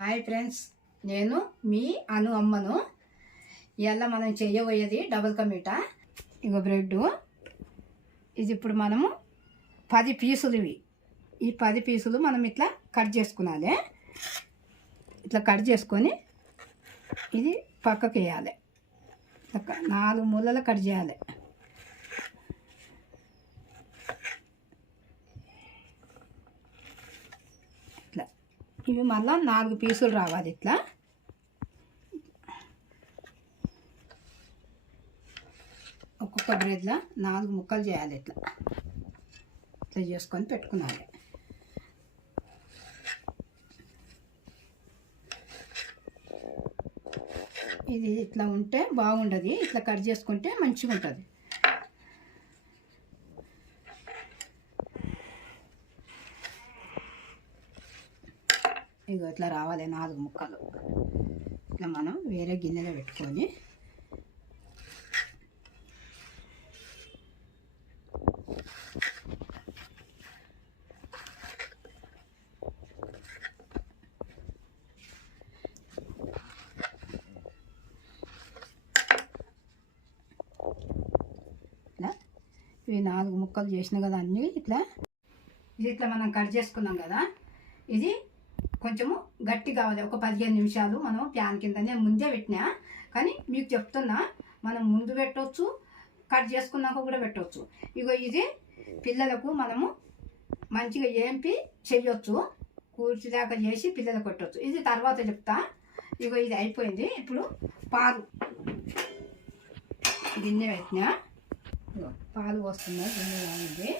Hi friends, నేను మీ అమ్మను. ఇవాళ మనం చేయబోయేది డబుల్ కా మీఠా. ఇగో బ్రెడ్. ఇది ఇప్పుడు మనము 10 పీసులు ఇవి. ఈ 10 పీసులు మనం ఇట్లా కట్ చేసుకున్నాలి. ఇట్లా కట్ చేసుకొని ఇది పక్కకు వేయాలి. 4 మూలలు కట్ చేయాలి. ఇట్లా ఇవి మళ్ళీ 4 పీసులు రావాలి. ఇట్లా ఒక్కొక్క బ్రెడ్లో 4 ముక్కలు చేయాలి. ఇట్లా ఇట్లా చేసుకొని పెట్టుకున్నాలి. ఇది ఇట్లా ఉంటే బాగుండదు. ఇట్లా కట్ చేసుకుంటే మంచిగా ఉంటుంది. ఇగో ఇట్లా రావాలి 4 ముక్కలు. ఇట్లా మనం వేరే గిన్నెలో పెట్టుకొని ఇట్లా ఇవి 4 ముక్కలు చేసిన కదా అన్నీ. ఇట్లా ఇది ఇట్లా మనం కట్ చేసుకున్నాం కదా. ఇది కొంచెము గట్టి కావాలి. ఒక 15 నిమిషాలు మనం ప్యాన్ కింద నేను ముందే పెట్టినా, కానీ మీకు చెప్తున్నా మనం ముందు పెట్టవచ్చు, కట్ చేసుకున్నాక కూడా పెట్టవచ్చు. ఇగో ఇది పిల్లలకు మనము మంచిగా ఏంపి చెయ్యొచ్చు. కూర్చుదాకా చేసి పిల్లలకు పెట్టవచ్చు. ఇది తర్వాత చెప్తా. ఇగో ఇది అయిపోయింది. ఇప్పుడు పాలు గిన్నె పెట్టినా. పాలు పోస్తున్నా. గిన్నె కానిది.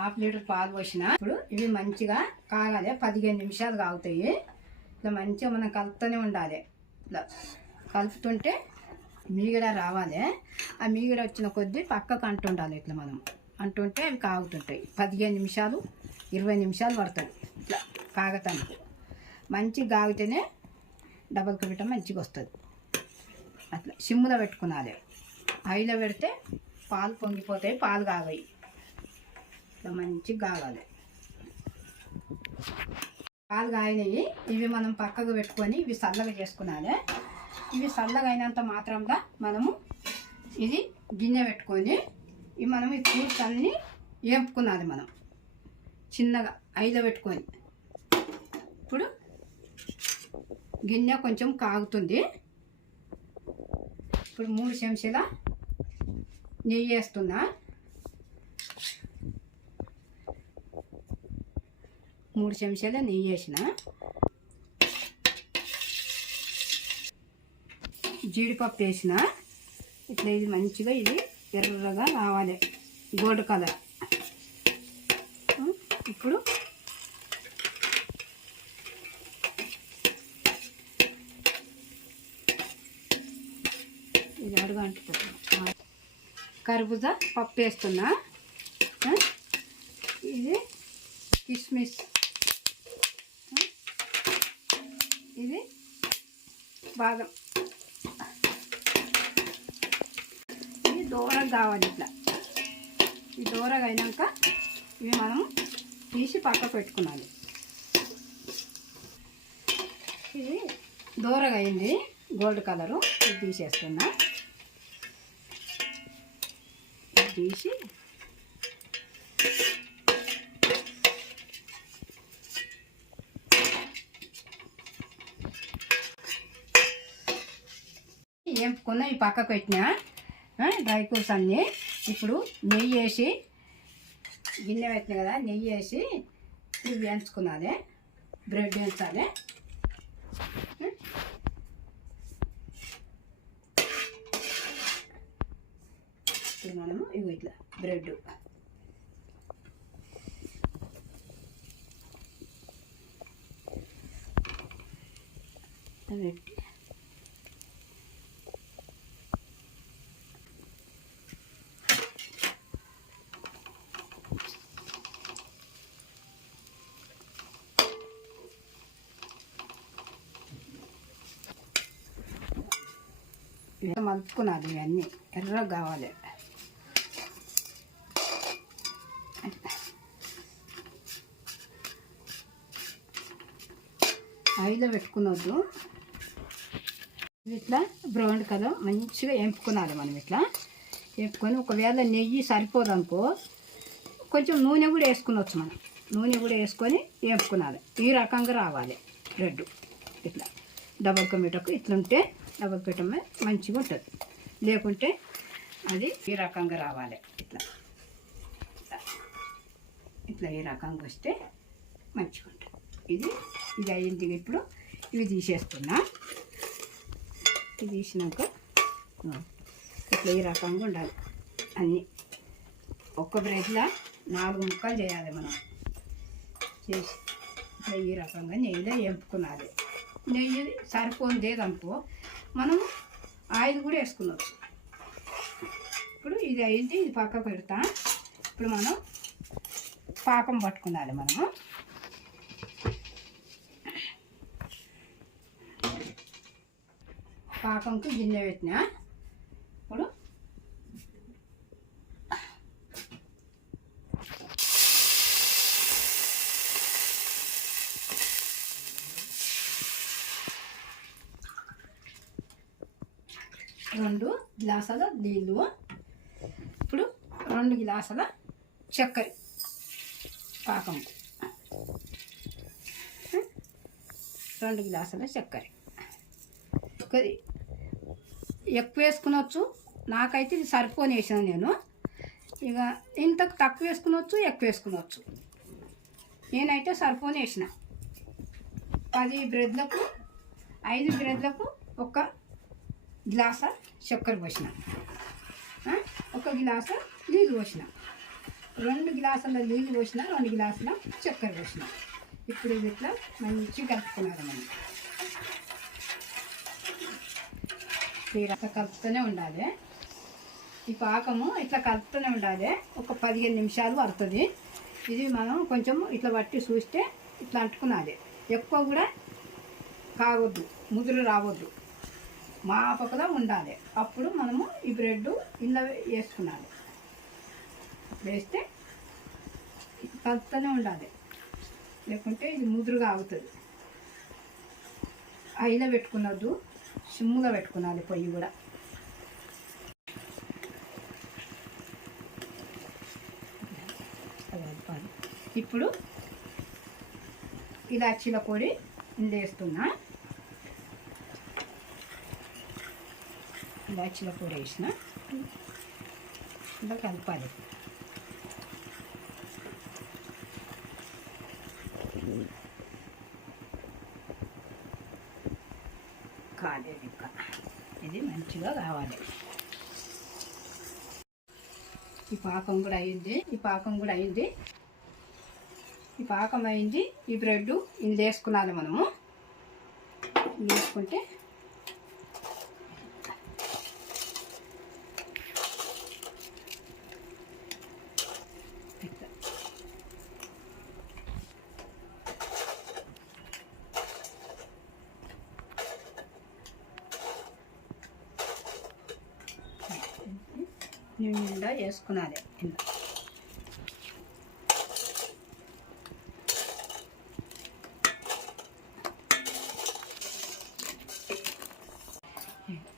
½ లీటర్ పాలు పోసిన. ఇప్పుడు ఇవి మంచిగా కాగాలి. 15 నిమిషాలు కాగుతాయి. ఇట్లా మంచిగా మనం కలుపుతూనే ఉండాలి. ఇట్లా కలుపుతుంటే మీగడ రావాలి. ఆ మీగడ వచ్చిన కొద్దీ పక్కకు అంటుండాలి. ఇట్లా మనం అంటుంటే అవి కాగుతుంటాయి. 15 నిమిషాలు 20 నిమిషాలు పడుతుంది ఇట్లా కాగటానికి. మంచిగా కాగితేనే డబల్ కా మీఠా మంచిగా వస్తుంది. అట్లా సిమ్ములో పెట్టుకున్నాలి. హైలో పెడితే పాలు పొంగిపోతాయి, పాలు కాగాయి. ఇట్లా మంచిగా కాగాలి. పాలు కాగినవి ఇవి మనం పక్కకు పెట్టుకొని ఇవి చల్లగా చేసుకున్నాలి. ఇవి చల్లగా అయినంత మాత్రంగా మనము ఇది గిన్నె పెట్టుకొని ఇవి మనం ఈ ఫ్రూట్స్ అన్నీ వేపుకున్నది. మనం చిన్నగా ఐలో పెట్టుకొని ఇప్పుడు గిన్నె కొంచెం కాగుతుంది. ఇప్పుడు 3 చెంచాల నెయ్యి వేస్తున్నా. 3 చెంచాల నెయ్యి వేసిన. జీడిపప్పు వేసిన. ఇట్లా ఇది మంచిగా ఇది ఎర్రగా రావాలి, గోల్డ్ కలర్. ఇప్పుడు ఇది అడుగంటుతుంది. కర్బూజా పప్పు వేస్తున్నా. ఇది కిస్మిస్, ఇది బాదం. ఇది దూరగా కావాలి. ఇట్లా ఈ దూరగా అయినాక ఇవి మనం తీసి పక్క పెట్టుకున్నాలి. ఇది దూరగా అయింది, గోల్డ్ కలరు. ఇది తీసేస్తున్నా. తీసి ఏంపుకున్న ఈ పక్కకు పెట్టినా డ్రై ఫ్రూట్స్ అన్నీ. ఇప్పుడు నెయ్యి వేసి గిన్నె పెట్టినా కదా, నెయ్యి వేసి ఇవి వేయించుకున్నది. బ్రెడ్ వేయించాలి. ఇప్పుడు మనము ఇవి ఇట్లా బ్రెడ్ పెట్టి ఇవి మలుపుకున్నది, ఇవన్నీ ఎర్రగా కావాలి. ఆయిల్లో పెట్టుకున్నద్దు, ఇట్లా బ్రౌన్ కలర్ మంచిగా వేపుకున్నది. మనం ఇట్లా వేపుకొని ఒకవేళ నెయ్యి సరిపోదనుకో కొంచెం నూనె కూడా వేసుకునవచ్చు. మనం నూనె కూడా వేసుకొని వేపుకున్నది. ఈ రకంగా రావాలి బ్రెడ్. ఇట్లా డబల్ కమీటకు ఇట్లుంటే డబల్ పెట్టమే మంచిగా ఉంటుంది. లేకుంటే అది ఈ రకంగా రావాలి. ఇట్లా ఇట్లా ఈ రకంగా వస్తే మంచిగా ఉంటుంది. ఇది అయింది. ఇప్పుడు ఇవి తీసేస్తున్నా. ఇది తీసినాక ఇట్లా ఈ రకంగా ఉండాలి. అన్నీ ఒక్క బ్రెడ్లో 4 ముక్కలు చేయాలి. మనం చేసి ఇట్లా ఈ రకంగా నెయ్యిలో వేపుకున్నది. నెయ్యి సరిపోలేదనుకో మనం ఆయిల్ కూడా వేసుకునవచ్చు. ఇప్పుడు ఇది అయింది, ఇది పక్కకు పెడతా. ఇప్పుడు మనం పాకం పట్టుకున్నాలి. మనము పాకంకు గిన్నె పెట్టినా. ఇప్పుడు రెండు గ్లాసుల నీళ్ళు, ఇప్పుడు 2 గ్లాసుల చక్కెర పాకం, 2 గ్లాసుల చక్కెర. ఎక్కువ వేసుకునవచ్చు. నాకైతే ఇది సరిపోని వేసిన నేను. ఇక ఇంతకు తక్కువ వేసుకునవచ్చు, ఎక్కువ వేసుకునవచ్చు. నేనైతే సరిపోని వేసిన. 10 బ్రెడ్లకు 5 బ్రెడ్లకు 1 గ్లాసు చక్కెర పోసిన, 1 గ్లాసు నీళ్ళు పోసిన, 2 గ్లాసుల నీళ్ళు పోసిన, 2 గ్లాసుల చక్కెర పోసిన. ఇప్పుడు ఇది ఇట్లా మంచిగా కలుపుకున్నారు. మనం ఈ రక కలుపుతూనే ఉండాలి. ఈ పాకము ఇట్లా కలుపుతూనే ఉండాలి. ఒక 15 నిమిషాలు పడుతుంది. ఇది మనం కొంచెం ఇట్లా పట్టి చూస్తే ఇట్లా అంటుకున్నది. ఎక్కువ కూడా కావద్దు, ముదురు రావద్దు, మాపకలా ఉండాలి. అప్పుడు మనము ఈ బ్రెడ్ ఇందులో వేసుకున్నాలి. వేస్తే కలుపుతూనే ఉండాలి, లేకుంటే ఇది ముదురుగా అవుతుంది. ఆయిల్లో పెట్టుకున్నద్దు, సిమ్ములో పెట్టుకున్నాలి పొయ్యి కూడా. ఇప్పుడు ఇలాచీల పొడి వేస్తున్నా. ఇలాచీల పొడి వేసిన ఇలా కలపాలి. కాలేదు ఇంకా, ఇది మంచిగా కావాలి. ఈ పాకం కూడా అయింది. ఈ పాకం అయింది. ఈ బ్రెడ్ ఇది వేసుకున్నాలి. మనము వేసుకుంటే నిండా వేసుకున్నది.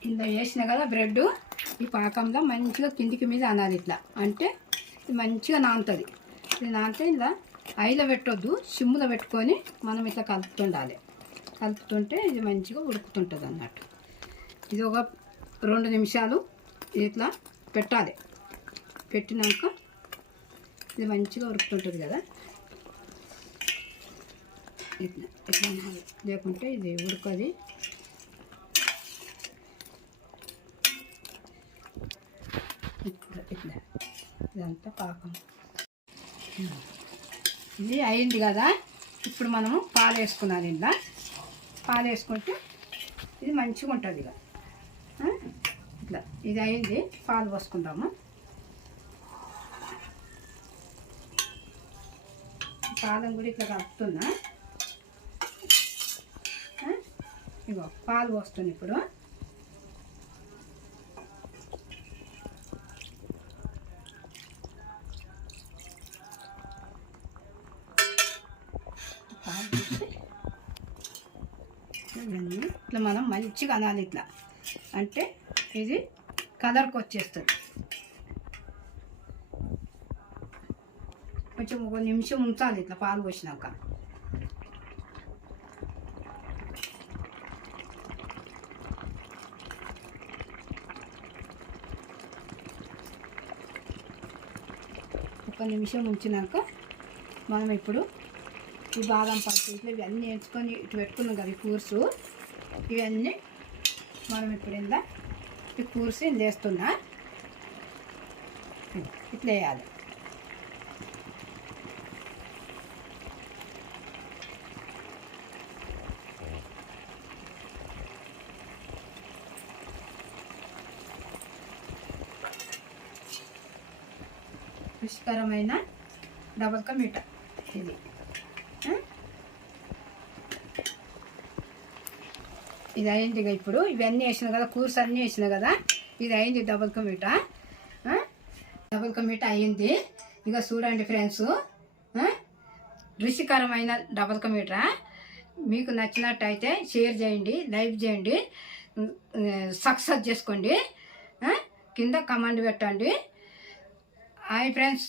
ఇందులో వేసిన కదా బ్రెడ్, ఈ పాకంలో మంచిగా కిందికి మీద అనాలి. ఇట్లా అంటే ఇది మంచిగా నానుతుంది. ఇది నానితే ఇలా ఆయిల్లో పెట్టొద్దు, సిమ్ములో పెట్టుకొని మనం ఇట్లా కలుపుతుండాలి. కలుపుతుంటే ఇది మంచిగా ఉడుకుతుంటుంది అన్నట్టు. ఇది ఒక 2 నిమిషాలు ఇట్లా పెట్టాలి. పెట్టినాక ఇది మంచిగా ఉడుకుతుంటుంది కదా. ఇట్లా ఇట్లా లేకుంటే ఇది ఉడకది. ఇట్లా ఇదంతా పాకం. ఇది అయింది కదా. ఇప్పుడు మనము పాలు వేసుకున్నాను. ఇలా పాలు వేసుకుంటే ఇది మంచిగా ఉంటుంది. ఇక ఇట్లా ఇది అయింది. పాలు పోసుకుందాము. పాలను కూడా ఇట్లా కలుపుతున్నా. ఇగో పాలు పోస్తుంది. ఇప్పుడు ఇట్లా మనం మంచిగా అనాలి ఇట్లా, అంటే ఇది కలర్కి వచ్చేస్తుంది. కొంచెం ఒక నిమిషం ఉంచాలి ఇట్లా పాలు పోసినాక. ఒక నిమిషం ఉంచినాక మనం ఇప్పుడు ఈ బాదం పప్పు ఇట్లా ఇవన్నీ వేసుకొని ఇటు పెట్టుకున్నాం కదా, ఈ కూర్సు ఇవన్నీ మనం ఇప్పుడు ఇందా ఈ కూర్సు ఇందు వేస్తున్నా, ఇట్లా వేయాలి. రుచికరమైన డబల్ కా మీఠా ఇది. ఇది అయింది ఇక. ఇప్పుడు ఇవన్నీ వేసిన కదా, కూర్స్ అన్నీ వేసిన కదా, ఇది అయింది డబల్ కా మీఠా. డబల్ కా మీఠా అయింది. ఇక చూడండి ఫ్రెండ్స్, రుచికరమైన డబల్ కా మీఠా మీకు నచ్చినట్టయితే షేర్ చేయండి, లైక్ చేయండి, సక్సెస్ చేసుకోండి, కింద కమెంట్ పెట్టండి. Hi friends.